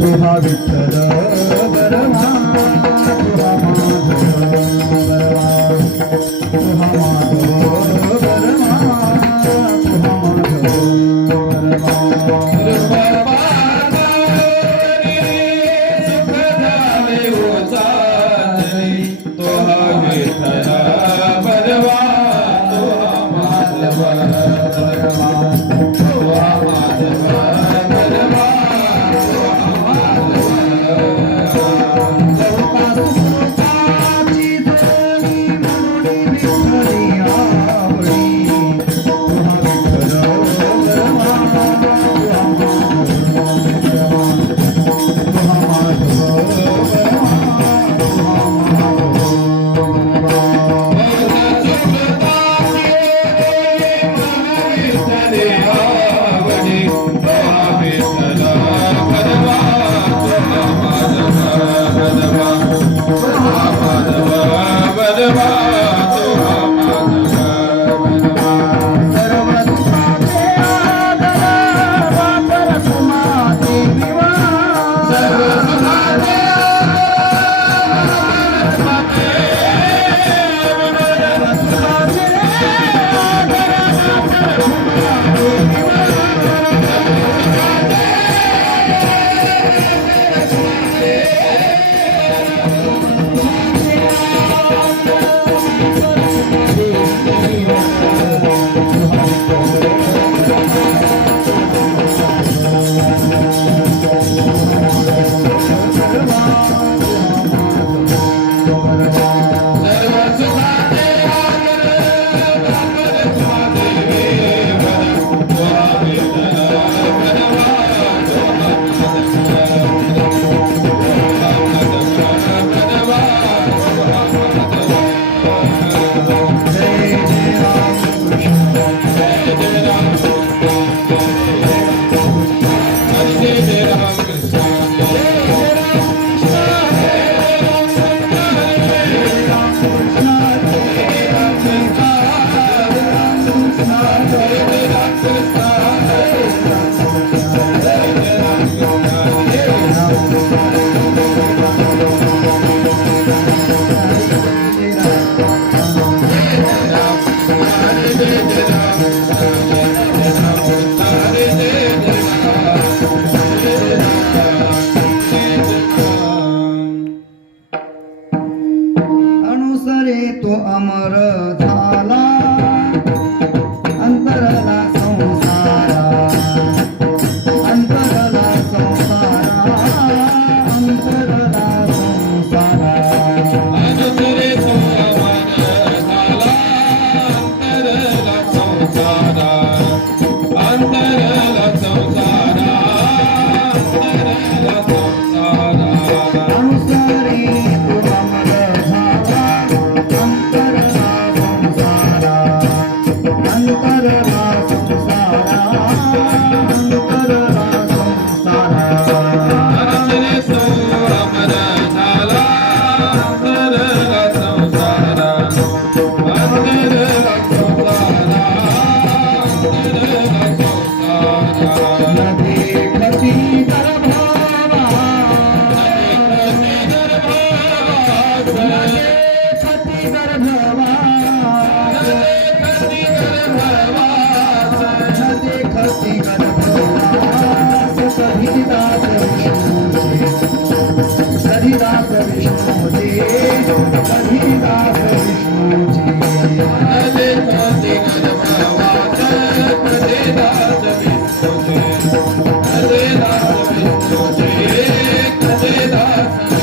तुहा विठ्ठल बरवा तुहा माधव बरवा तुहा माधव बरवा तुहा माधव अनुसरे तो अमर झाला अंतरला संसारा अंतरला संसारा अंतरला संसारा अनुसरे तो अमर झाला अंतरला संसारा अंतरला संसारा अंतरला संसारा अनुसरे कधीदास विष्णूजी कधीदास विष्णूजी कधीदास विष्णूजी तुझा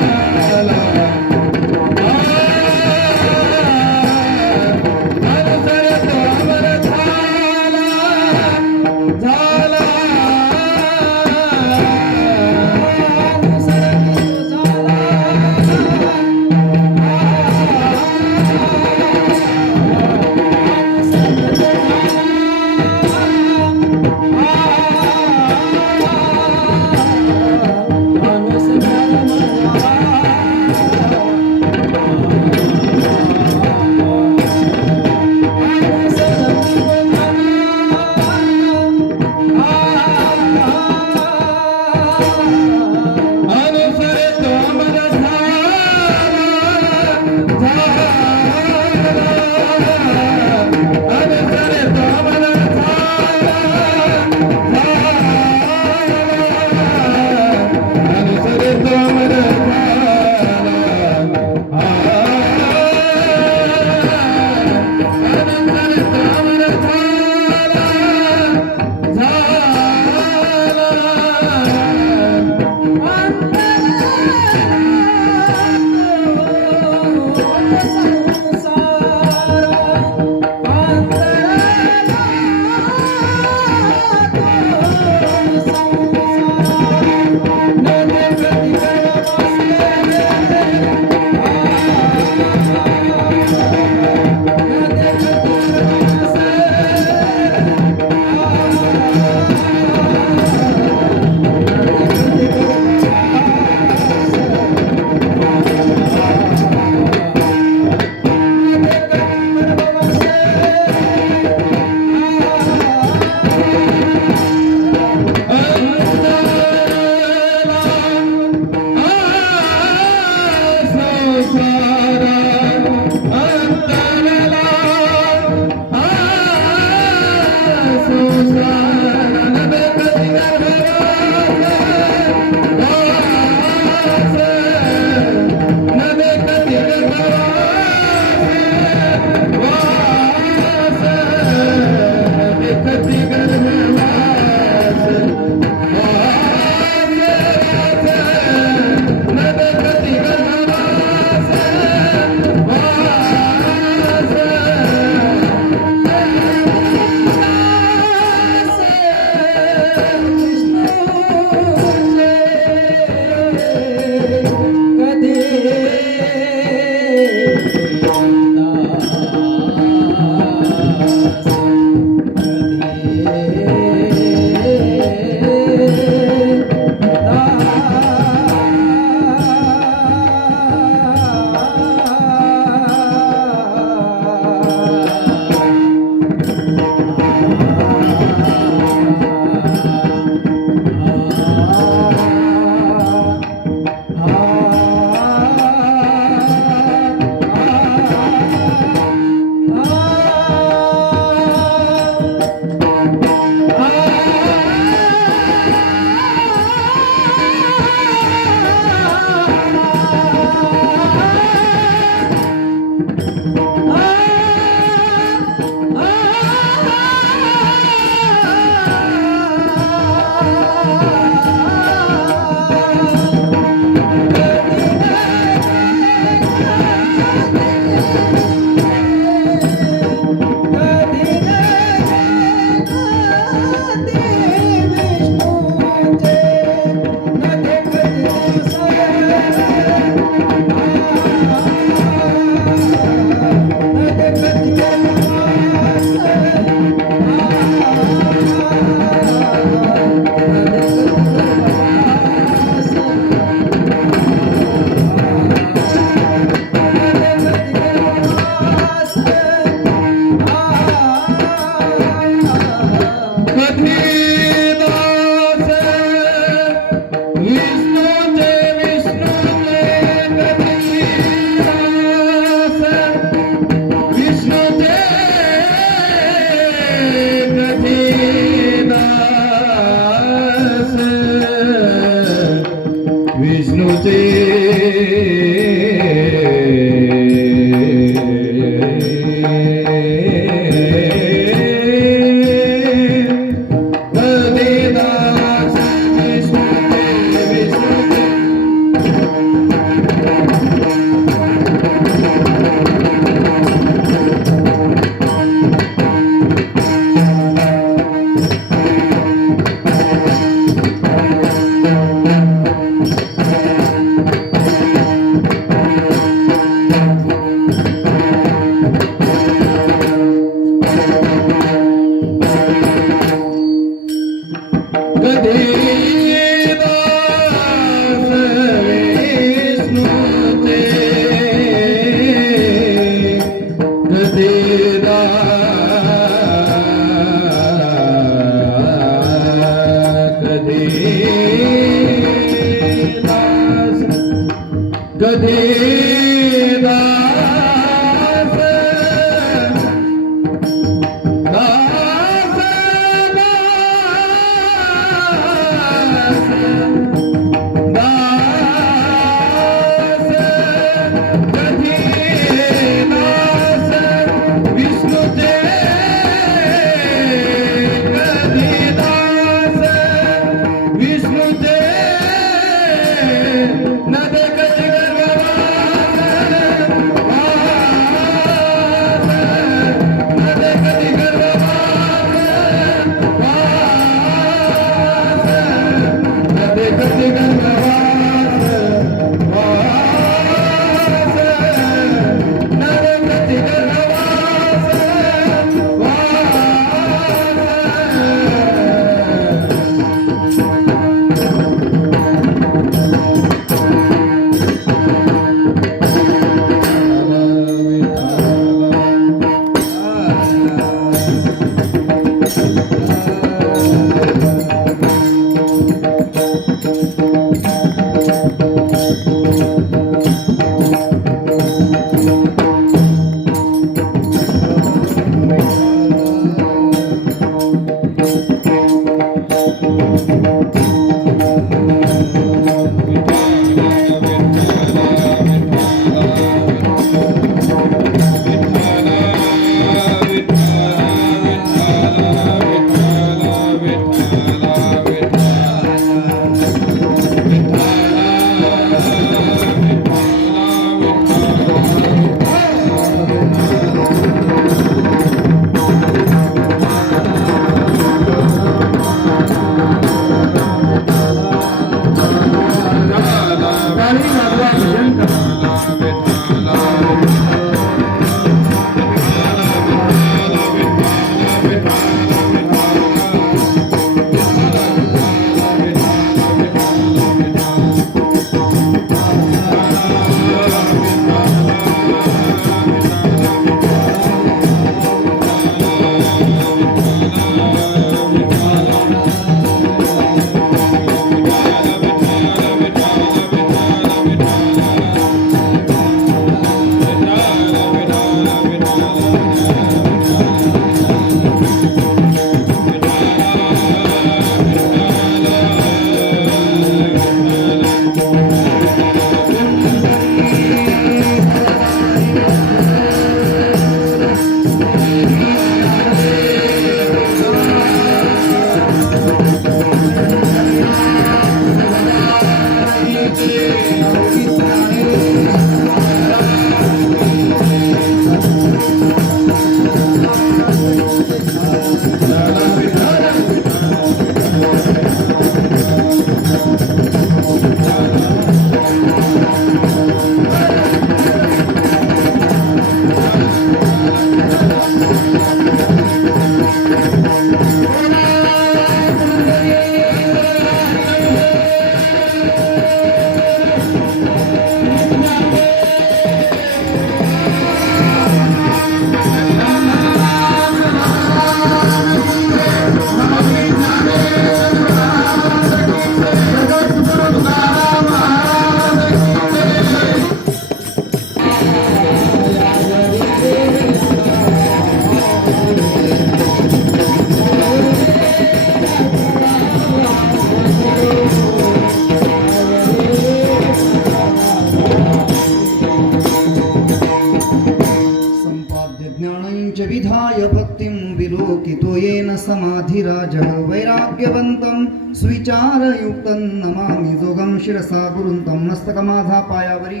स्थितो येन समाधिराजः वैराग्यवन्तं सुविचारयुक्तं नमामि जोगं शिरसा गुरुंतं मस्तक माझा पायावरी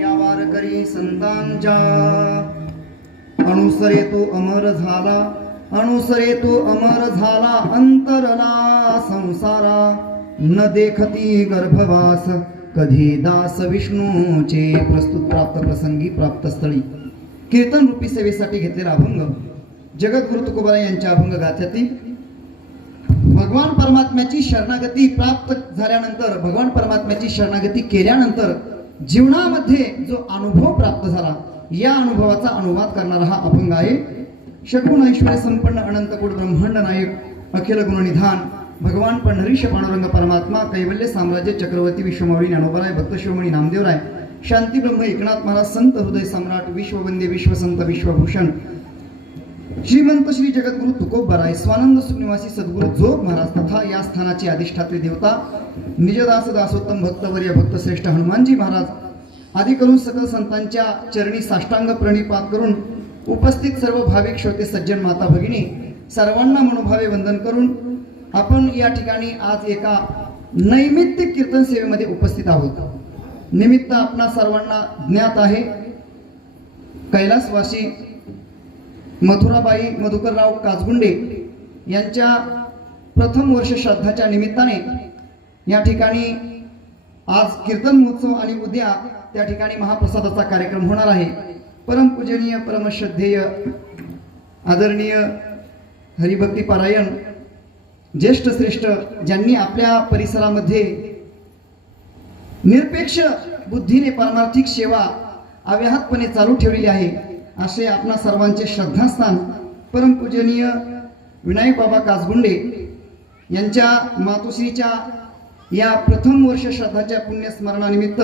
या वारकरी संतांच्या अनुसरे तो अमर झाला अंतरला संसारा न देखती गर्भवास कधी दास विष्णूचे प्रस्तुत प्राप्त प्रसंगी प्राप्त स्थळी कीर्तन रूपी सेवेसाठी घेतलेला अभंग जगद्गुरु तुकोबाराय यांच्या अभंग गाथ्यातील भगवान परमात्म्याची शरणागती प्राप्त झाल्यानंतर भगवान परमात्म्याची शरणागती केल्यानंतर जीवनामध्ये जो अनुभव प्राप्त झाला या अनुभवाचा अनुवाद करणारा हा अभंग आहे. शगुण ऐश्वर्य संपन्न अनंतकोट ब्रह्मांड नायक अखिल गुणनिधान भगवान पंढरीश पांडुरंग परमात्मा कैवल्य साम्राज्य चक्रवर्ती विश्वमावळी ज्ञानोबाराय भक्त शिरोमणी नामदेवराय शांती ब्रह्म एकनाथ महाराज संत हृदय सम्राट विश्ववंद्य विश्वसंत विश्वभूषण श्रीमंत श्री जगद्गुरु तुकोबाराय स्वानंद सुखनिवासी सद्गुरु जोग महाराज तथा या स्थानाची अधिष्ठात्री देवता निजदास दासोत्तम भक्तवर्य भक्तश्रेष्ठ हनुमानजी महाराज आदी करून सकल संतांच्या चरणी साष्टांग प्रणिपात करून उपस्थित सर्व भाविक श्रोते सज्जन माता भगिनी सर्वांना मनोभावे वंदन करून आपण या ठिकाणी आज एका नैमित्तिक कीर्तन सेवेमध्ये उपस्थित आहोत. निमित्त आपणा सर्वांना ज्ञात आहे. कैलासवासी मथुराबाई मधुकरराव काजगुंडे यांच्या प्रथम वर्ष श्राद्धाच्या निमित्ताने या ठिकाणी आज कीर्तन महोत्सव आणि उद्या त्या ठिकाणी महाप्रसादाचा कार्यक्रम होणार आहे. परमपूजनीय परमश्रद्धेय आदरणीय हरिभक्ती पारायण ज्येष्ठ श्रेष्ठ ज्यांनी आपल्या परिसरामध्ये निरपेक्ष बुद्धीने परमार्थिक सेवा अव्याहतपणे चालू ठेवलेली आहे असे आपणा सर्वांचे श्रद्धास्थान परमपूजनीय विनायक बाबा काजगुंडे यांच्या मातोश्रीच्या या प्रथम वर्ष श्राद्धाच्या पुण्यस्मरणानिमित्त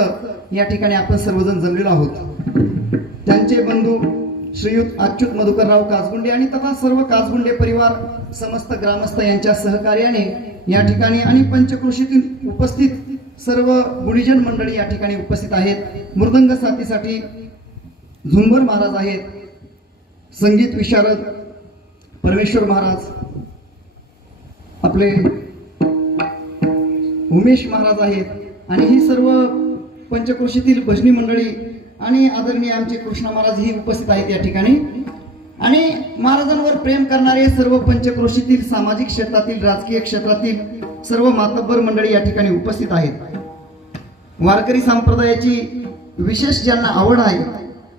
या ठिकाणी आपण सर्वजण जमलेलो आहोत. त्यांचे बंधू श्रीयुत अच्युत मधुकरराव काजगुंडे आणि तथा सर्व काजगुंडे परिवार समस्त ग्रामस्थ यांच्या सहकार्याने या ठिकाणी आणि पंचक्रोशीतील उपस्थित सर्व गुणीजन मंडळी या ठिकाणी उपस्थित आहेत. मृदंग साथीसाठी झुंबर महाराज आहेत, संगीत विशारद परमेश्वर महाराज, आपले उमेश महाराज आहेत आणि ही सर्व पंचक्रोशीतील भजनी मंडळी आणि आदरणीय आमचे कृष्णा महाराज ही उपस्थित आहेत या ठिकाणी. आणि महाराजांवर प्रेम करणारे सर्व पंचक्रोशीतील सामाजिक क्षेत्रातील राजकीय क्षेत्रातील सर्व मातब्बर मंडळी या ठिकाणी उपस्थित आहेत. वारकरी संप्रदायाची विशेष ज्यांना आवड आहे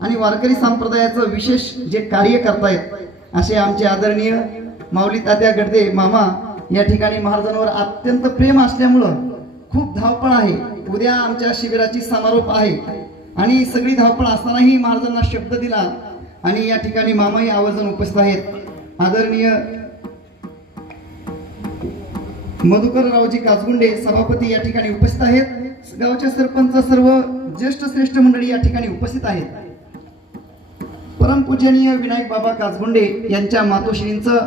आणि वारकरी संप्रदायाचं विशेष जे कार्य करतायत असे आमचे आदरणीय माऊली तात्या गडदे मामा या ठिकाणी महाराजांवर अत्यंत प्रेम असल्यामुळं खूप धावपळ आहे. उद्या आमच्या शिबिराची समारोप आहे आणि सगळी धावपळ असतानाही महाराजांना शब्द दिला आणि या ठिकाणी मामाही आवर्जून उपस्थित आहेत. आदरणीय मधुकररावजी काजगुंडे सभापती या ठिकाणी उपस्थित आहेत. गावचे सरपंच सर्व ज्येष्ठ श्रेष्ठ मंडळी या ठिकाणी उपस्थित आहेत. परमपूजनीय विनायक बाबा काजगुंडे यांच्या मातोश्रींचं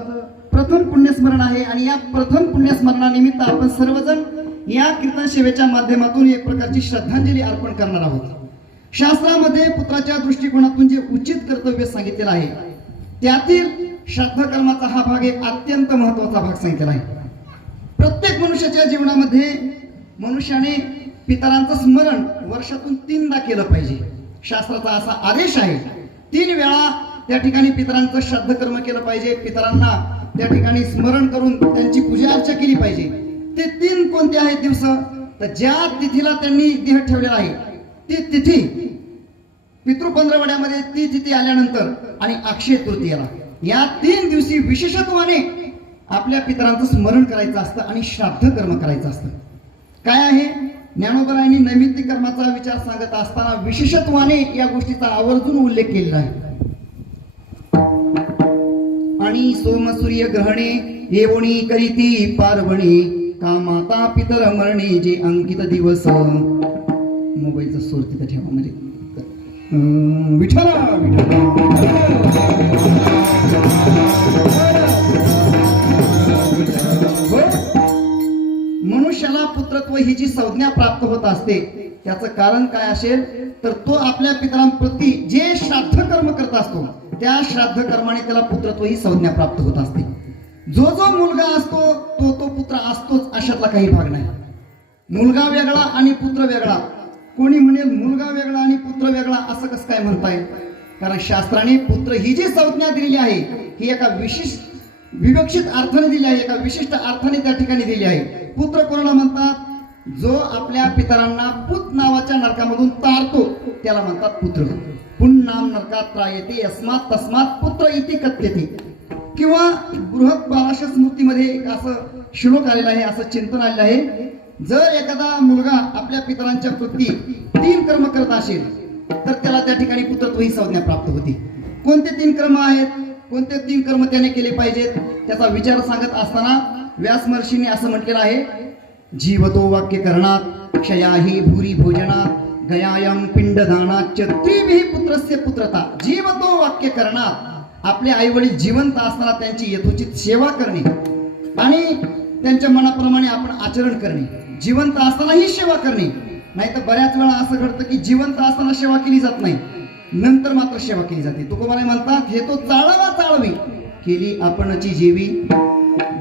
प्रथम पुण्यस्मरण आहे आणि या प्रथम पुण्यस्मरणानिमित्त आपण सर्वजण या कीर्तन सेवेच्या माध्यमातून एक प्रकारची श्रद्धांजली अर्पण करणार आहोत. शास्त्रामध्ये पुत्राच्या दृष्टिकोनातून जे उचित कर्तव्य सांगितलेलं आहे त्यातील श्राद्ध कर्माचा हा भाग एक अत्यंत महत्वाचा भाग सांगितलेला आहे. प्रत्येक मनुष्याच्या जीवनामध्ये मनुष्याने पितरांचं स्मरण वर्षातून 3दा केलं पाहिजे. शास्त्राचा असा आदेश आहे. 3 वेळा त्या ठिकाणी पितरांचं श्राद्ध कर्म केलं पाहिजे. पितरांना त्या ठिकाणी स्मरण करून त्यांची पूजा अर्चा केली पाहिजे. ते 3 कोणते आहेत दिवस तर ज्या तिथीला त्यांनी देह ठेवलेला आहे ती तिथी पितृ पंधरवड्यामध्ये ती तिथी आल्यानंतर आणि अक्षय तृतीयेला या 3 दिवशी विशेषत्वाने आपल्या पितरांचं स्मरण करायचं असतं आणि श्राद्ध कर्म करायचं असतं. काय आहे ज्ञानोबरायांनी नैमित्तिक कर्माचा विचार सांगत असताना विशेषत्वाने या गोष्टीचा आवर्जून उल्लेख केलेला आहे. आणि सोमसूर्य ग्रहणे येवणी करीती पार्वणी का माता पितर मरणे जे अंकित दिवस. मोबाईलचा सूर तिथे ठेवा म्हणजे विठ्ठला मनुष्याला पुत्रत्व ही जी संज्ञा प्राप्त होत असते त्याचं कारण काय असेल तर तो आपल्या पितरांप्रती जे श्राद्ध कर्म करत असतो त्या श्राद्ध कर्माने त्याला पुत्रत्व ही संज्ञा प्राप्त होत असते. जो जो मुलगा असतो तो पुत्र असतोच अशातला काही भाग नाही. मुलगा वेगळा आणि पुत्र वेगळा. कोणी म्हणेल मुलगा वेगळा आणि पुत्र वेगळा असं कसं काय म्हणताय? कारण शास्त्राने पुत्र ही जी संज्ञा दिलेली आहे ही एका विवक्षित अर्थाने दिली आहे, एका विशिष्ट अर्थाने त्या ठिकाणी दिली आहे. पुत्र कोणाला म्हणतात? जो आपल्या पितरांना पुत नावाच्या नरकामधून तारतो त्याला म्हणतात पुत्र. पुन्नाम नरकात त्रायते यस्मात् तस्मात् पुत्र इति कथ्यते. किंवा बृहत बाराशा स्मृतीमध्ये एक असं श्लोक आलेला आहे, असं चिंतन आलेलं आहे. जर एखादा मुलगा आपल्या पितरांच्या प्रती 3 कर्म करत असेल तर त्याला त्या ठिकाणी पुत्रत्व ही संज्ञा प्राप्त होती. कोणते 3 कर्म आहेत? कोणते 3 कर्म त्याने केले पाहिजेत त्याचा विचार सांगत असताना व्यास महर्षींनी असं म्हटलेलं आहे, जीवतो वाक्य करणात क्षयाही भूरी भोजनात गयायम पिंडदानाच त्रिभिः पुत्रस्य पुत्रता. जीवतो वाक्य करणात आपले आई वडील जिवंत असताना त्यांची यथोचित सेवा करणे आणि त्यांच्या मनाप्रमाणे आपण आचरण करणे. जिवंत असताना ही सेवा करणे. नाही तर बऱ्याच वेळा असं घडतं की जिवंत असताना सेवा केली जात नाही, नंतर मात्र सेवा केली जाते. तुकोबाराय म्हणतात, हे तो चाळवा चाळवी केली आपणची जेवी,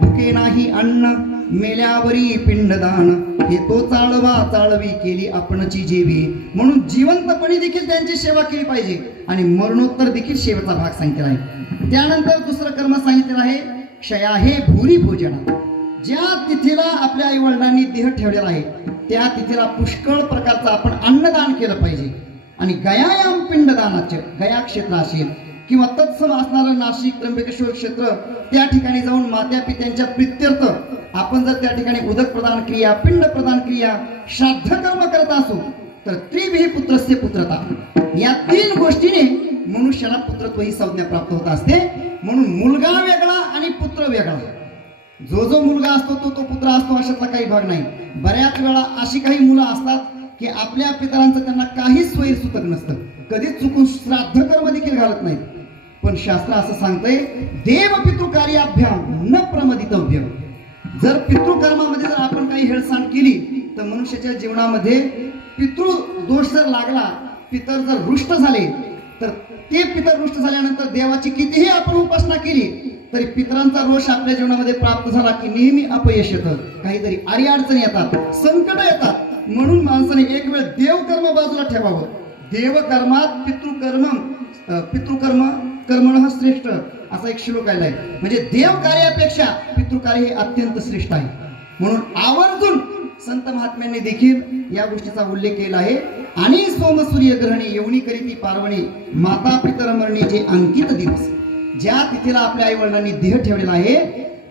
भुके नाही अन्न मेल्यावरी पिंडदान. हे तो चाळवा चाळवी केली आपणची जेवी. म्हणून जिवंतपणी देखील त्यांची सेवा केली पाहिजे आणि मरणोत्तर देखील सेवेचा भाग सांगितला आहे. त्यानंतर दुसरं कर्म सांगितलेलं आहे, क्षया हे भूरी भोजना. ज्या तिथीला आपल्या आई वडिलांनी देह ठेवलेला आहे त्या तिथीला पुष्कळ प्रकारचं आपण अन्नदान केलं पाहिजे. आणि गयायाम पिंडदानाचे गया क्षेत्र असेल किंवा तत्सम असणारं नाशिक त्र्यंबकेश्वर क्षेत्र त्या ठिकाणी जाऊन मात्या पित्यांच्या प्रित्यर्थ आपण जर त्या ठिकाणी उदक प्रदान क्रिया, पिंड प्रदान क्रिया, श्राद्ध कर्म करत असू तर त्रिभिः पुत्रस्य पुत्रता. या 3 गोष्टीने मनुष्याला पुत्रत्व ही संज्ञा प्राप्त होत असते. म्हणून मुलगा वेगळा आणि पुत्र वेगळा. जो मुलगा असतो तो पुत्र असतो अशातला काही भाग नाही. बऱ्याच वेळा अशी काही मुलं असतात की आपल्या पितरांचं त्यांना काहीच सोयी सुतक नसतं, कधीच चुकून श्राद्ध कर्म देखील घालत नाहीत. पण शास्त्र असं सांगतंय, देव पितृकार्याभ्याम न प्रमदितव्य. जर पितृकर्मामध्ये जर आपण काही हेळसांड केली तर मनुष्याच्या जीवनामध्ये पितृदोष जर लागला, पितर जर रुष्ट झाले तर ते पितर रुष्ट झाल्यानंतर देवाची कितीही आपण उपासना केली तरी पितरांचा रोष आपल्या जीवनामध्ये प्राप्त झाला की नेहमी अपयश येतं, काहीतरी अडीअडचणी येतात, संकट येतात. म्हणून माणसाने एक वेळ देवकर्म बाजूला ठेवावं. देवकर्मात पितृकर्म कर्मण श्रेष्ठ असा एक श्लोक आलाय. म्हणजे देव कार्यापेक्षा पितृकार्य हे अत्यंत श्रेष्ठ आहे. म्हणून आवर्जून संत महात्म्यांनी देखील या गोष्टीचा उल्लेख केला आहे. आणि सोमसूर्य ग्रहणी येवणी करीती पार्वणी माता पितर मरणीचे अंकित दिवस. ज्या तिथीला आपल्या आई वडिलांनी देह ठेवलेला आहे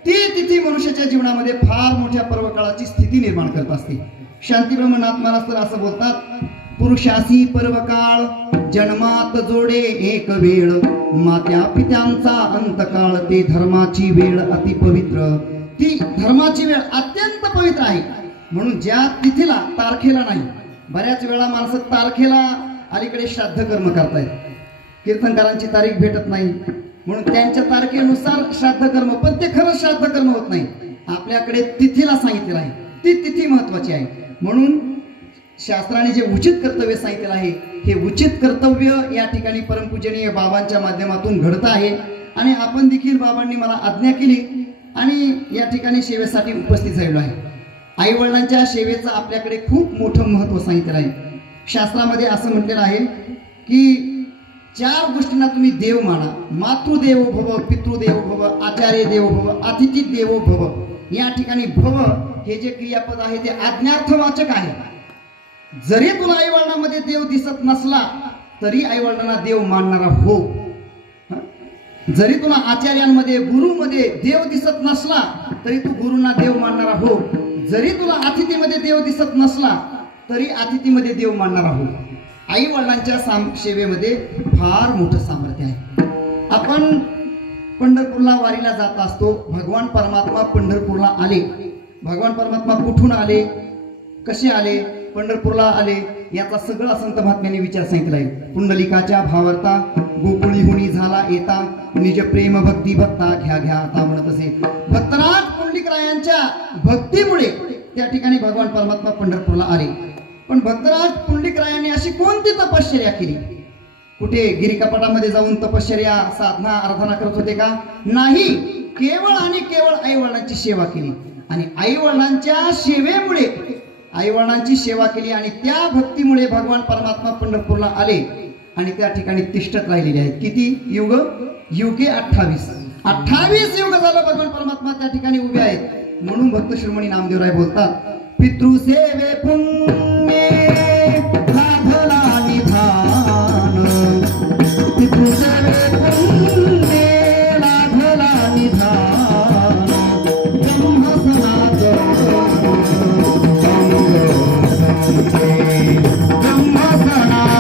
ती तिथी मनुष्याच्या जीवनामध्ये फार मोठ्या पर्वकाळाची स्थिती निर्माण करत असते. शांतीब्रह्मनाथ महाराज तर असं बोलतात, पुरुषासी पर्वकाळ जन्मात जोडे एक वेळ, मात्या पित्यांचा अंतकाळ ते धर्माची वेळ अति पवित्र. ती धर्माची वेळ अत्यंत पवित्र आहे. म्हणून ज्या तिथीला तारखेला नाही, बऱ्याच वेळा माणसं तारखेला अलीकडे श्राद्ध कर्म करतायत, कीर्तनकारांची तारीख भेटत नाही म्हणून त्यांच्या तारखेनुसार श्राद्ध कर्म, पण ते खरं श्राद्ध कर्म होत नाही. आपल्याकडे तिथीला सांगितलेलं आहे, ती तिथी महत्वाची आहे. म्हणून शास्त्राने जे उचित कर्तव्य सांगितलेलं आहे हे उचित कर्तव्य या ठिकाणी परमपूजनीय बाबांच्या माध्यमातून घडत आहे. आणि आपण देखील बाबांनी मला आज्ञा केली आणि या ठिकाणी सेवेसाठी उपस्थित झालेलो आहे. आई वडिलांच्या सेवेचं आपल्याकडे खूप मोठं महत्व सांगितलेलं आहे. शास्त्रामध्ये असं म्हटलेलं आहे की 4 गोष्टींना तुम्ही देव माना. मातृदेवो भव, पितृदेवो भव, आचार्य देवो भव, अतिथी देवो भव. या ठिकाणी भव हे जे क्रियापद आहे ते आज्ञार्थवाचक आहे. जरी तुला आई वडिलांमध्ये देव दिसत नसला तरी आई वडिलांना देव मानणारा हो. जरी तुला आचार्यांमध्ये गुरुमध्ये देव दिसत नसला तरी तू गुरुंना देव मानणारा हो. जरी तुला अतिथीमध्ये देव दिसत नसला तरी अतिथीमध्ये देव मानणारा हो. आई वडिलांच्या सेवेमध्ये फार मोठं सामर्थ्य आहे. आपण पंढरपूरला वारीला जात असतो. भगवान परमात्मा पंढरपूरला आले. भगवान परमात्मा कुठून आले, कसे आले, पंढरपूरला आले याचा सगळा संत महात्म्यांनी विचार सांगितला आहे. पुंडलिकाच्या भावार्था गोकुळी हुनी झाला येता, निज प्रेम भक्ती भक्ता घ्या घ्या आता म्हणत असे. भक्तराज पुंडलिकरायांच्या भक्तीमुळे त्या ठिकाणी भगवान परमात्मा पंढरपूरला आले. पण भक्तराज पुंडलिकरायांनी अशी कोणती तपश्चर्या केली कुठे गिरिकापटामध्ये जाऊन तपश्चर्या साधना आराधना करत होते का? नाही. केवळ आणि केवळ आई वडिलांची सेवा केली आणि आई वडिलांच्या सेवेमुळे आई वडिलांची सेवा केली आणि त्या भक्तीमुळे भगवान परमात्मा पंढरपूरला आले आणि त्या ठिकाणी तिष्ठत राहिलेले आहेत. किती युग? युगे 28 युग झालं भगवान परमात्मा त्या ठिकाणी उभे आहेत. म्हणून भक्त शिरोमणी नामदेवराय बोलतात, पितृसेवे पुण्ये लाभला निधान, पितृसेवे पुण्ये लाभला निधान, ब्रह्म सनातन ब्रह्म सनातन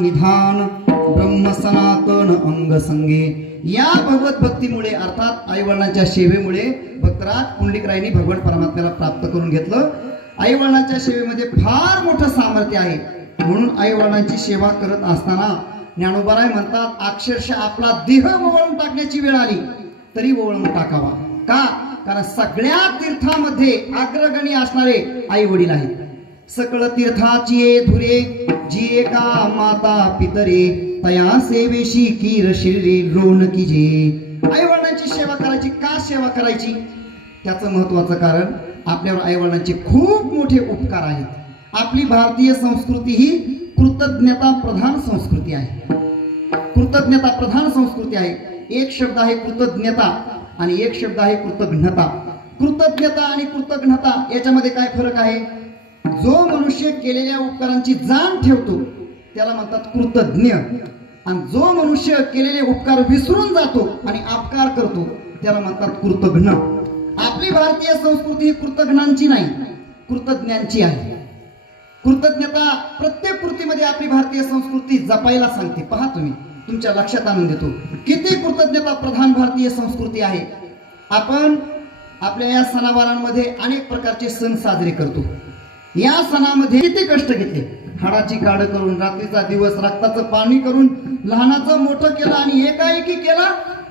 निधान ब्रह्म सनातन अंग संगे. या भगवत भक्तीमुळे अर्थात आई वडिलांच्या सेवेमुळे भक्तराज पुंडलिकरायांनी भगवान परमात्म्याला प्राप्त करून घेतलं. आई वडिलांच्या सेवेमध्ये फार मोठं सामर्थ्य आहे. म्हणून आई वडिलांची सेवा करत असताना ज्ञानोबाराय म्हणतात, अक्षरशः आपला देह वळवून टाकण्याची वेळ आली तरी वळवून टाकावा. का? कारण सगळ्या तीर्थामध्ये अग्रगणी असणारे आई वडील आहेत. सकळ तीर्थाची धुरे जी का माता पितरे, तया सेवेशी कीर शिरी रोनकी जे. आई वडिलांची सेवा करायची. का सेवा करायची? त्याचं महत्वाचं कारण आपल्यावर आई वडिलांचे खूप मोठे उपकार आहेत. आपली भारतीय संस्कृती ही कृतज्ञता प्रधान संस्कृती आहे. कृतज्ञता प्रधान संस्कृती आहे. एक शब्द आहे कृतज्ञता आणि एक शब्द आहे कृतज्ञता. कृतज्ञता आणि कृतज्ञता याच्यामध्ये काय फरक आहे? जो मनुष्य केलेल्या उपकारांची जाण ठेवतो त्याला म्हणतात कृतज्ञ, आणि जो मनुष्य केलेले उपकार विसरून जातो आणि अपकार करतो त्याला म्हणतात कृतज्ञ. आपली भारतीय संस्कृती ही कृतज्ञांची नाही, कृतज्ञांची आहे. कृतज्ञता प्रत्येक कृतीमध्ये आपली भारतीय संस्कृती जपायला सांगते. पहा, तुम्ही तुमच्या लक्षात आणून देतो किती कृतज्ञता प्रधान भारतीय संस्कृती आहे. आपण आपल्या या सणावारांमध्ये अनेक प्रकारचे सण साजरे करतो. या सणामध्ये किती कष्ट घेतले, हाडाची काढ करून, रात्रीचा दिवस रक्ताचं पाणी करून लहानाचं मोठं केलं आणि एकाएकी केला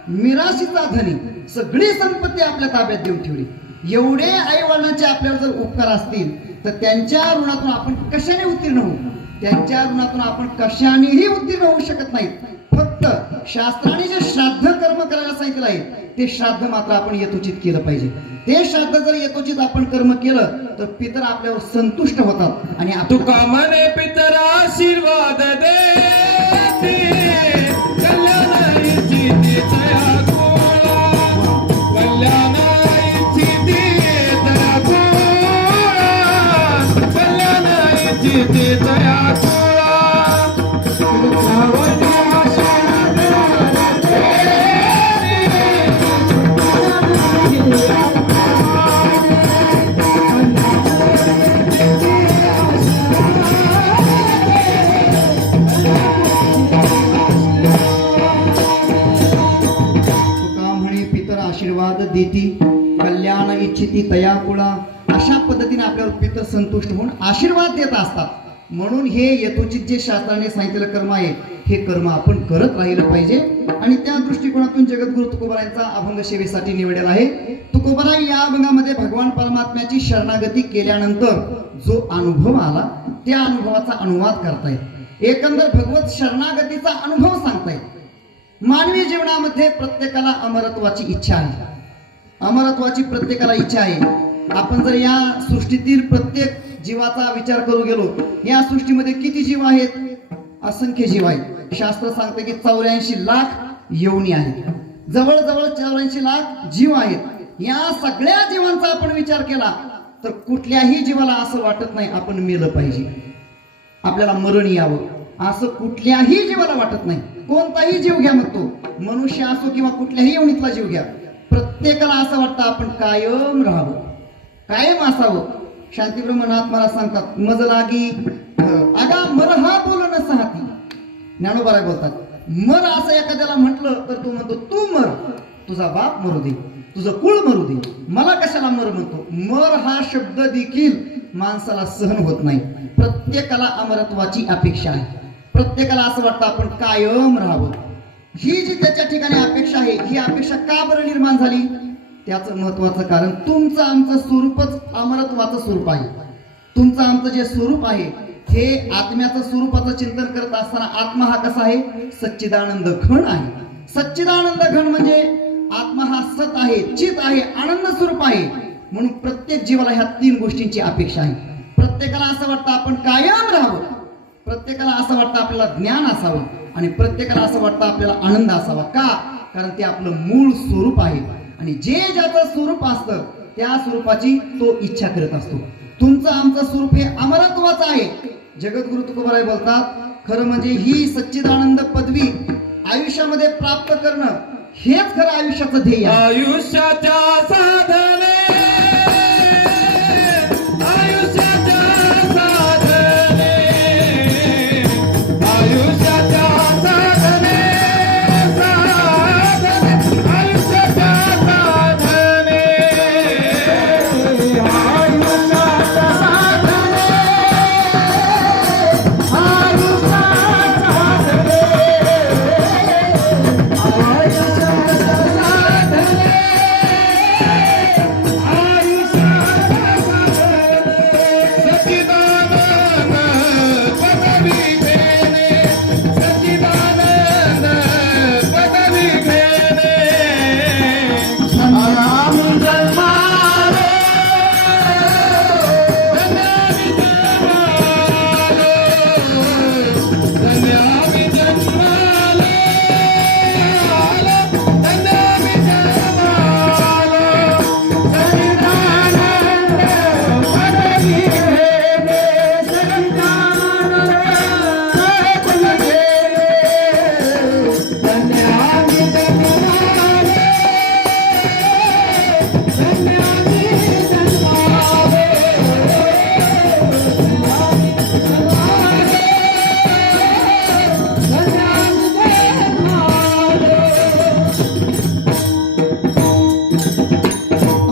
मिराशीचा धनी. सगळी संपत्ती आपल्या ताब्यात देऊन ठेवली. एवढे आई वडिलांचे आपल्यावर जर उपकार असतील तर त्यांच्या ऋणातून आपण कशाने उत्तीर्ण होऊ? त्यांच्या ऋणातून आपण कशानेही उत्तीर्ण होऊ शकत नाही. फक्त शास्त्राने जे श्राद्ध कर्म करायला सांगितलं आहे ते श्राद्ध मात्र आपण यथोचित केलं पाहिजे. ते श्राद्ध जर यथोचित आपण कर्म केलं तर पितर आपल्यावर संतुष्ट होतात आणि तुका मने पितर आशीर्वाद देते, कल्याणाची दया गोळा, कल्याणाची दया गोळा, कल्याणाची दया गोळा. आशीर्वाद देती, कल्याण इच्छिती तया कुळा. अशा पद्धतीने आपल्यावर पितर संतुष्ट होऊन आशीर्वाद देत असतात. म्हणून हे यथोचित जे शास्त्राने सांगितलेलं कर्म आहे हे कर्म आपण करत राहिलं पाहिजे. आणि त्या दृष्टिकोनातून जगद्गुरु तुकोबारायांचा अभंग सेवेसाठी निवडलेला आहे. तुकोबाराय या अभंगामध्ये भगवान परमात्म्याची शरणागती केल्यानंतर जो अनुभव आला त्या अनुभवाचा अनुवाद करतायत. एकंदर भगवत शरणागतीचा अनुभव सांगतायत. मानवी जीवनामध्ये प्रत्येकाला अमरत्वाची इच्छा आहे. अमरत्वाची प्रत्येकाला इच्छा आहे. आपण जर या सृष्टीतील प्रत्येक जीवाचा विचार करू गेलो, या सृष्टीमध्ये किती जीव आहेत? असंख्य जीव आहेत. शास्त्र सांगते की 84 लाख योनी आहेत. जवळजवळ 84 लाख जीव आहेत. या सगळ्या जीवांचा आपण विचार केला तर कुठल्याही जीवाला असं वाटत नाही आपण मेलं पाहिजे, आपल्याला मरण यावं असं कुठल्याही जीवाला वाटत नाही. कोणताही जीव घ्या मग तो मनुष्य असो किंवा कुठल्याही योनीतला जीव घ्या, प्रत्येकाला असं वाटतं आपण कायम राहावं, कायम असावं. शांतीब्रह्मनाथ मला सांगतात मज लागी आगा मर हा बोलणं सहाती. ज्ञानोबा बोलतात मर असं एखाद्याला म्हटलं तर तो म्हणतो तू मर, तुझा बाप मरू दे, तुझं कुळ मरू दे, मला कशाला मर म्हणतो. मर हा शब्द देखील माणसाला सहन होत नाही. प्रत्येकाला अमरत्वाची अपेक्षा आहे, प्रत्येकाला असं वाटतं आपण कायम राहावं. ही जी त्याच्या ठिकाणी अपेक्षा आहे ही अपेक्षा का बरं निर्माण झाली, त्याचं महत्वाचं कारण तुमचं आमचं स्वरूपच अमरत्वाचं स्वरूप आहे. तुमचं आमचं जे स्वरूप आहे हे आत्म्याचं स्वरूपाचं चिंतन करत असताना आत्मा हा कसा आहे, सच्चिदानंद घन आहे. सच्चिदानंद घन म्हणजे आत्मा हा सत आहे, चित आहे, आनंद स्वरूप आहे. म्हणून प्रत्येक जीवाला ह्या 3 गोष्टींची अपेक्षा आहे. प्रत्येकाला असं वाटतं आपण कायम राहावं, प्रत्येकाला असं वाटतं आपल्याला ज्ञान असावं आणि प्रत्येकाला असं वाटतं आपल्याला आनंद असावा. का? कारण ते आपलं मूळ स्वरूप आहे आणि जे ज्याचं स्वरूप असतं त्या स्वरूपाची तो इच्छा करत असतो. तुमचं आमचं स्वरूप हे अमरत्वाचं आहे. जगद्गुरु तुकोबाराय बोलतात खरं म्हणजे ही सच्चिदानंद पदवी आयुष्यामध्ये प्राप्त करणं हेच खरं आयुष्याचं ध्येय आहे. आयुष्याच्या साधने आयुष्याच्या साधने आयुष्याच्या साधने साधने आयुष्याच्या साधने आयुष्याच्या साधने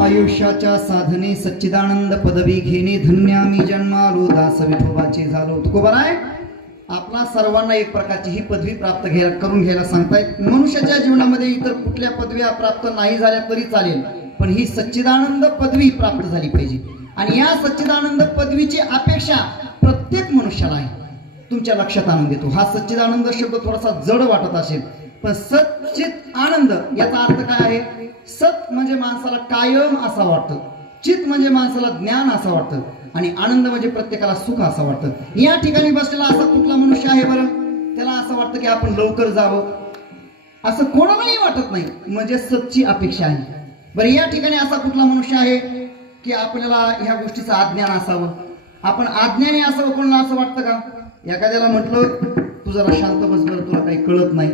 आयुष्याच्या साधने सच्चिदानंद पदवी घेणे धन्यामी जन्मालो दास विठोबाचे झालो. तुकोबाराय आपला सर्वांना एक प्रकारची ही पदवी प्राप्त करून घ्यायला सांगतायत. मनुष्याच्या जीवनामध्ये इतर कुठल्या पदव्या प्राप्त नाही झाल्या तरी चालेल, पण ही सच्चिदानंद पदवी प्राप्त झाली पाहिजे. आणि या सच्चिदानंद पदवीची अपेक्षा प्रत्येक मनुष्याला आहे. तुमच्या लक्षात आणून देतो, हा सच्चिदानंद शब्द थोडासा जड वाटत असेल, पण सच्चित आनंद याचा अर्थ काय आहे. सत म्हणजे माणसाला कायम असा वाटतं, चित म्हणजे माणसाला ज्ञान असं वाटतं आणि आनंद म्हणजे प्रत्येकाला सुख असं वाटतं. या ठिकाणी बसलेला असा कुठला मनुष्य आहे बरं त्याला असं वाटतं की आपण लवकर जावं, असं कोणालाही वाटत नाही, म्हणजे सतची अपेक्षा आहे. बरं या ठिकाणी असा कुठला मनुष्य आहे की आपल्याला ह्या गोष्टीचं अज्ञान असावं, आपण अज्ञानी असावं, कोणाला असं वाटतं का. एखाद्याला म्हटलं तू जरा शांत बस बरं, तुला काही कळत नाही,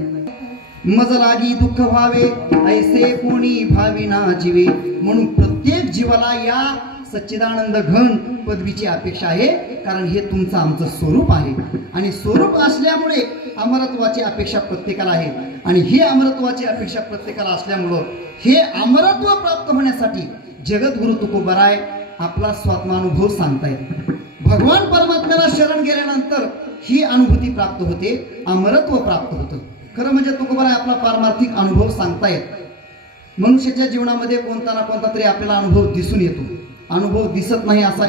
मज लागी दुःख व्हावे ऐसे कोणी भाविना जीवे. म्हणून प्रत्येक जीवाला या सच्चिदानंद घन पदवीची अपेक्षा आहे, कारण हे तुमचं आमचं स्वरूप आहे आणि स्वरूप असल्यामुळे अमरत्वाची अपेक्षा प्रत्येकाला आहे. आणि ही अमरत्वाची अपेक्षा प्रत्येकाला असल्यामुळं हे अमरत्व प्राप्त होण्यासाठी जगद्गुरु तुकोबाराय आपला स्वात्मानुभव सांगतायत. भगवान परमात्म्याला शरण गेल्यानंतर ही अनुभूती प्राप्त होते, अमरत्व प्राप्त होतं. खरं म्हणजे तुकोबाराय आपला पारमार्थिक अनुभव सांगतायत. मनुष्याच्या जीवनामध्ये कोणता ना कोणता तरी आपल्याला अनुभव दिसून येतो, अनुभव दिसत नाही असा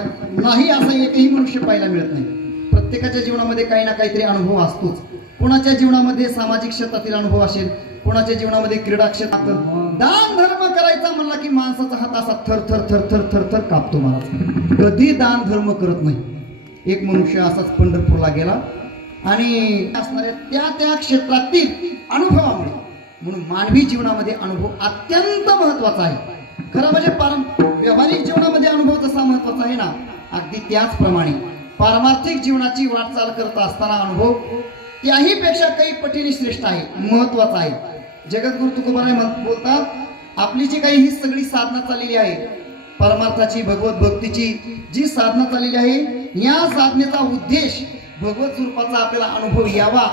एकही मनुष्य पाहायला मिळत नाही. प्रत्येकाच्या जीवनामध्ये काही ना काहीतरी अनुभव असतोच. कोणाच्या जीवनामध्ये सामाजिक क्षेत्रातील अनुभव असेल, कोणाच्या जीवनामध्ये क्रीडा क्षेत्रात दान धर्म करायचा म्हणला की माणसाचा हात असा थर थर थर थर थर थर कापतो. महाराज कधी दान धर्म करत नाही. एक मनुष्य असाच पंढरपूरला गेला आणि असणाऱ्या त्या त्या क्षेत्रातील अनुभवामुळे म्हणून मानवी जीवनामध्ये अनुभव अत्यंत महत्वाचा आहे. खरं म्हणजे व्यावहारिक जीवनामध्ये अनुभव जसा महत्वाचा आहे ना, अगदी त्याचप्रमाणे पारमार्थिक जीवनाची वाटचाल करत असताना अनुभव त्याही पेक्षा काही पटीने श्रेष्ठ आहे, महत्वाचा आहे. जगद्गुरु तुकोबाराय बोलतात, आपली जी काही ही सगळी साधना चाललेली आहे, परमार्थाची भगवत भक्तीची जी साधना चाललेली आहे, या साधनेचा उद्देश भगवत स्वरूपाचा आपल्याला अनुभव यावा,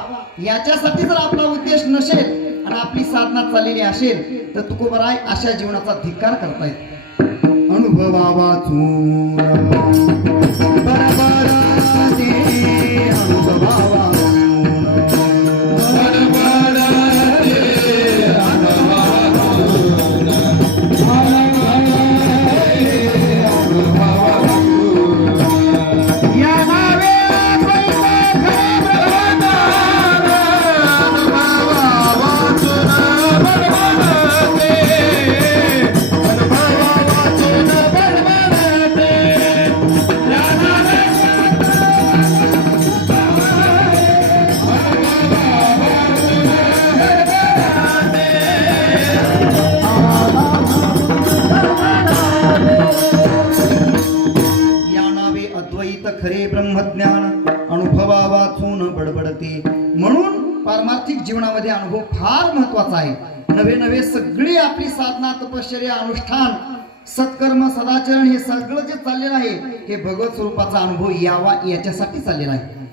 याच्यासाठी जर आपला उद्देश नसेल आणि आपली साधना चाललेली असेल तर तुकोबाराय अशा जीवनाचा धिक्कार करतायत. अनुभवावाचून बरोबर ते अनुभवावाचून खरे ब्रह्मज्ञान अनुभवा वाचून बडबडते. म्हणून पारमार्थिक जीवनामध्ये अनुभव फार महत्वाचा आहे. नवे नवे सगळी आपली साधना, तपश्चर्या, अनुष्ठान, सत्कर्म, सदाचरण हे सगळं जे चाललेलं आहे हे भगवत स्वरूपाचा अनुभव यावा याच्यासाठी चाललेला आहे.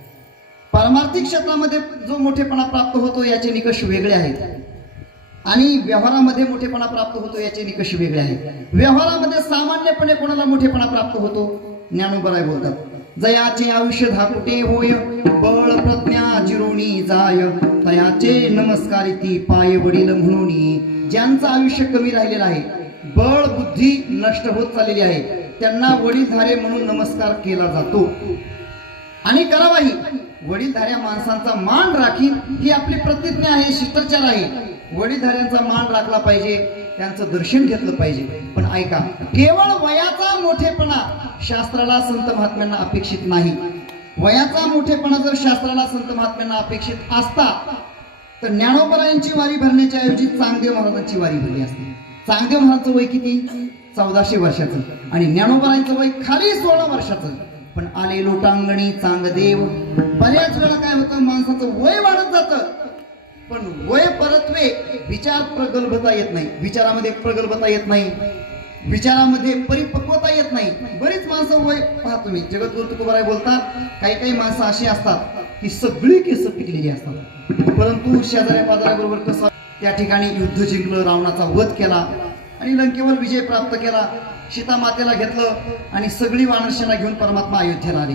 पारमार्थिक क्षेत्रामध्ये जो मोठेपणा प्राप्त होतो याचे निकष वेगळे आहेत आणि व्यवहारामध्ये मोठेपणा प्राप्त होतो याचे निकष वेगळे आहेत. व्यवहारामध्ये सामान्यपणे कोणाला मोठेपणा प्राप्त होतो? ज्ञानोबराय बोलतात, जयाचे आयुष्य धाकुटे होय, बळ प्रज्ञा जिरोणी जाय, तयाचे नमस्कारिती पाय वडील म्हणून. ज्यांचं आयुष्य कमी राहिलेलं आहे, बळ बुद्धी नष्ट होत चाललेली आहे, त्यांना वडीलधारे म्हणून नमस्कार केला जातो आणि करावाही. वडीलधाऱ्या माणसांचा मान राखीन ही आपली प्रतिज्ञा आहे, शिष्टाचार आहे. वडीलधाऱ्यांचा मान राखला पाहिजे, त्यांचं दर्शन घेतलं पाहिजे. पण ऐका, केवळ वयाचा मोठेपणा शास्त्राला संत महात्म्यांना अपेक्षित नाही. वयाचा मोठेपणा जर शास्त्राला संत महात्म्यांना अपेक्षित असता तर ज्ञानोबरायांची वारी भरण्याच्या ऐवजी चांगदेव महाराजांची वारी भरली असते. चांगदेव महाराजांचं वय किती? 1400 वर्षाचं आणि ज्ञानोबरायांचं वय खाली 16 वर्षाचं. पण आले लोटांगणी चांगदेव. बऱ्याच वेळा काय होतं, माणसाचं वय वाढत जातं पण वय परत्वे विचार प्रगल्भता येत नाही, विचारामध्ये प्रगल्भता येत नाही, विचारामध्ये परिपक्वता येत नाही. बरीच माणसं वय पहा तुम्ही, जगद्गुरु तुकोबाराय बोलतात, काही काही माणसं अशी असतात की सगळी केस पिकलेली असतात, परंतु शेजाऱ्या पाजाऱ्याबरोबर कसं त्या ठिकाणी युद्ध जिंकलं, रावणाचा वध केला आणि लंकेवर विजय प्राप्त केला, सीता मातेला घेतलं आणि सगळी वानरसेना घेऊन परमात्मा अयोध्येला आले.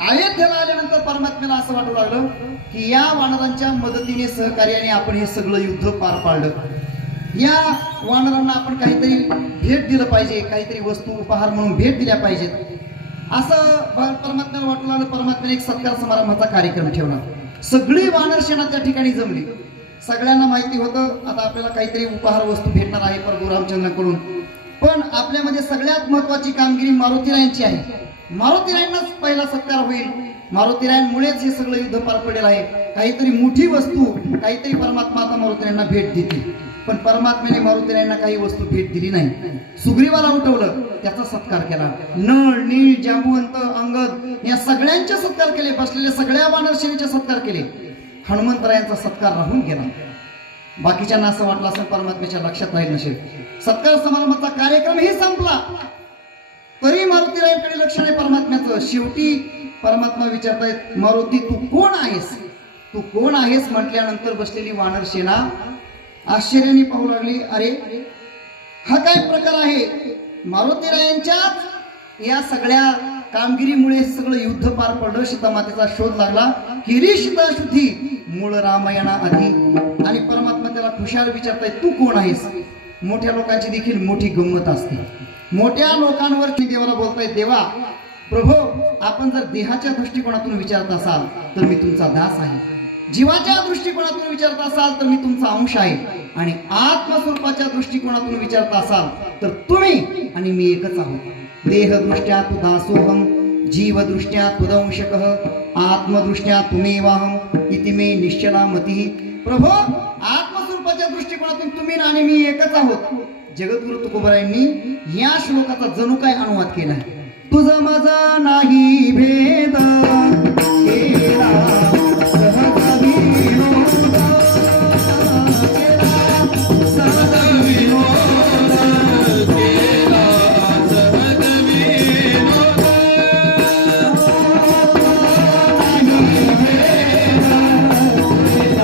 अयोध्येला आल्यानंतर परमात्म्याला असं वाटू लागलं की या वानरांच्या मदतीने, सहकार्याने आपण हे सगळं युद्ध पार पाडलं. या वानरांना आपण काहीतरी भेट दिलं पाहिजे, काहीतरी वस्तू उपहार म्हणून भेट दिल्या पाहिजेत असं परमात्म्याला वाटू लागलं. परमात्म्याने एक सत्कार समारंभाचा कार्यक्रम ठेवला. सगळी वानरसेना त्या ठिकाणी जमली. सगळ्यांना माहिती होतं आता आपल्याला काहीतरी उपहार वस्तू भेटणार आहे प्रभू रामचंद्रांकडून. पण आपल्यामध्ये सगळ्यात महत्वाची कामगिरी मारुतीरायांची आहे. मारुतीरायांनाच पहिला सत्कार होईल. मारुतीरायांमुळेच हे सगळं युद्ध पार पडेल आहे. काहीतरी मोठी वस्तू, काहीतरी परमात्मा आता मारुतीरायांना भेट देतील. पण परमात्म्याने मारुतीरायांना काही वस्तू भेट दिली नाही. सुग्रीवाला उठवलं, त्याचा सत्कार केला. नळ, नीळ, जांबुवंत, अंगद या सगळ्यांचे सत्कार केले. बसलेल्या सगळ्या वानरसेनेचे सत्कार केले. हनुमंतरायांचा सत्कार राहून गेला. बाकीच्यांना असं वाटलं असं परमात्म्याच्या लक्षात राहील नसेल. सत्कार समारंभाचा कार्यक्रमही संपला तरी मारुतीरायांकडे लक्ष नाही परमात्म्याचं. शेवटी परमात्मा विचारतायत, मारुती तू कोण आहेस? तू कोण आहेस म्हटल्यानंतर बसलेली वानर सेना आश्चर्याने पाहू लागली, अरे हा काय प्रकार आहे? मारुतीरायांच्याच या सगळ्या कामगिरीमुळे सगळं युद्ध पार पडलं. सीतामातेचा शोध लागला. केली सीता शुद्धी मूळ रामायणा आधी. आणि परमात्मा त्याला खुशाल विचारतायत, तू कोण आहेस? मोठ्या लोकांची देखील मोठी गंमत असते. मोठ्या लोकांवर देवाला बोलतायत, देवा प्रभो आपण जर देहाच्या दृष्टिकोनातून विचारत असाल तर मी तुमचा दास आहे, जीवाच्या दृष्टिकोनातून विचारत असाल तर मी तुमचा अंश आहे, आणि आत्मस्वरूपाच्या दृष्टिकोनातून विचारत असाल तर तुम्ही आणि मी एकच आहोत. देहदृष्ट्या तु दासोहम, जीवदृष्ट्या तुदंशकः, आत्मदृष्ट्या तुमेवाहम इति मे निश्चला मती. प्रभो आत्मस्वरूपाच्या दृष्टी दृष्टिकोनातून तुम्ही आणि मी एकच आहोत. जगद्गुरु तुकोबारायांनी या श्लोकाचा जणू काय अनुवाद केलाय. तुझा माझा नाही भेद केला सहज विनोद, केला सहज विनोद, केला सहज विनोद. तुझा माझा नाही भेद केला सहज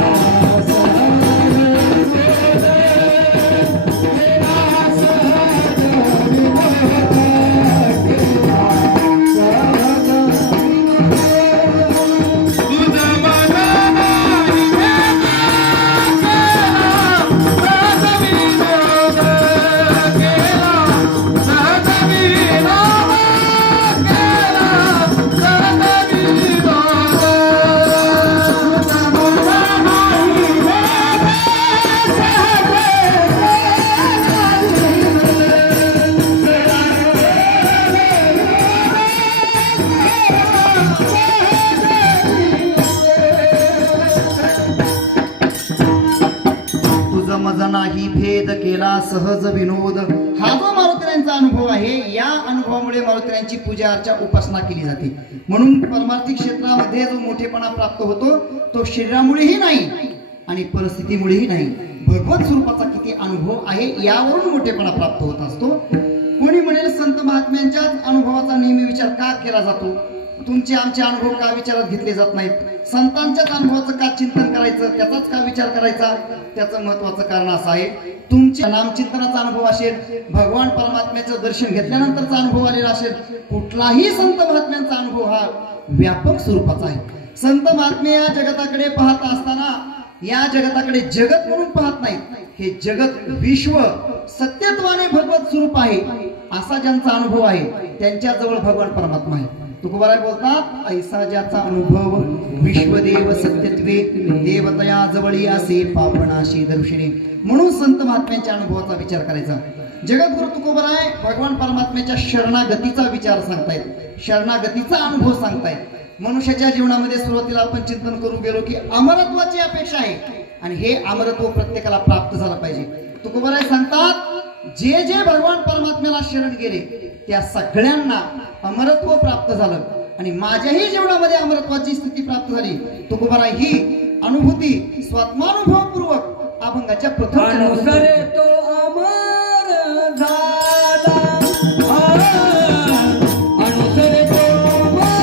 विनोद, केला सहज विनोद, तुझा माझा नाही भेद केला सहज विनोद. हा जो मारुतीरायांचा अनुभव आहे, या अनुभवामुळे मारुतीरायांची पूजा अर्चा उपासना केली जाते. म्हणून परमार्थिक क्षेत्रामध्ये जो मोठेपणा प्राप्त होतो तो शरीरामुळेही नाही आणि परिस्थितीमुळेही नाही, भगवत स्वरूपाचा किती अनुभव आहे यावरून मोठेपणा प्राप्त होत असतो. कोणी म्हणेल संत महात्म्यांच्याच अनुभवाचा नेहमी विचार का केला जातो, तुमचे आमचे अनुभव का विचारात घेतले जात नाहीत, संतांच्याच अनुभवाचं का चिंतन करायचं, त्याचाच का विचार करायचा. त्याचं महत्वाचं कारण असं आहे, तुमच्या नामचिंतनाचा अनुभव असेल, भगवान परमात्म्याचं दर्शन घेतल्यानंतरचा अनुभव आलेला असेल, कुठलाही संत महात्म्यांचा अनुभव हा व्यापक स्वरूपाचा आहे. संत महात्मे या जगताकडे पाहत असताना या जगताकडे जगत म्हणून पाहत नाही, हे जगत विश्व सत्यत्वाने भगवत स्वरूप आहे असा ज्यांचा अनुभव आहे त्यांच्याजवळ भगवान परमात्मा आहे. तुकोबाराय बोलतात, ऐसा ज्याचा अनुभव विश्वदेव सत्यत्वे देवतया जवळी असे पापणाशी दर्शने. म्हणून संत महात्म्यांच्या अनुभवाचा विचार करायचा. जगद्गुरु तुकोबाराय भगवान परमात्म्याच्या शरणागतीचा विचार सांगतायत, शरणागतीचा अनुभव सांगतायत. मनुष्याच्या जीवनामध्ये सुरुवातीला आपण चिंतन करून गेलो की अमरत्वाची अपेक्षा आहे आणि हे अमरत्व प्रत्येकाला प्राप्त झालं पाहिजे. तुकोबाराय सांगतात, जे जे भगवान परमात्म्याला शरण गेले त्या सगळ्यांना अमरत्व प्राप्त झालं आणि माझ्याही जीवनामध्ये अमरत्वाची स्थिती प्राप्त झाली. तुकोबाराय ही अनुभूती स्वात्मानुभवपूर्वक अभंगाच्या प्रथम अनुसरे तो अमर झाला, अनुसरे तो अमर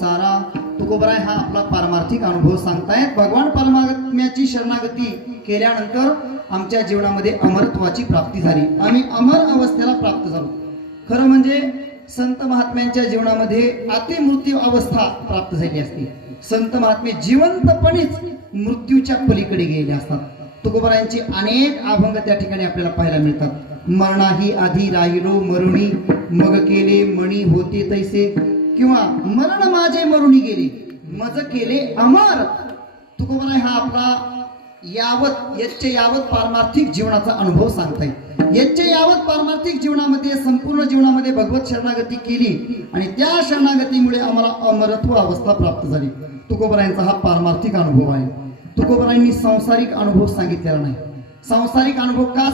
झाला, तुकोबराय हा आपला पारमार्थिक अनुभव सांगतायत. भगवान परमात्म्याची शरणागती केल्यानंतर आमच्या जीवनामध्ये अमरत्वाची प्राप्ती झाली, आम्ही अमर अवस्थेला प्राप्त झालो. खरं म्हणजे संत महात्म्यांच्या जीवनामध्ये अतिमृत्यू अवस्था प्राप्त झाली असते. संत महात्मे जिवंतपणेच मृत्यूच्या पलीकडे गेलेले असतात. तुकोबारायांचे अनेक अभंग त्या ठिकाणी आपल्याला पाहायला मिळतात. मरणाही आधी राहिलो मरुणी, मग केले मणी होते तैसे, किंवा मरण माझे मरुणी गेले, मज केले अमर. तुकोबाराय हा आपला यावत पारमार्थिक जीवनाचा अनुभव सांगताय. यावत पारमार्थिक जीवनामध्ये संपूर्ण जीवनामध्ये भगवत शरणागती केली आणि त्या शरणागतीमुळे आम्हाला अमरत्व अवस्था प्राप्त झाली. तुकोबारायांचा हा पारमार्थिक अनुभव आहे. तुकोबारायांनी सांसारिक अनुभव सांगितलेला नाही. सांसारिक अनुभव का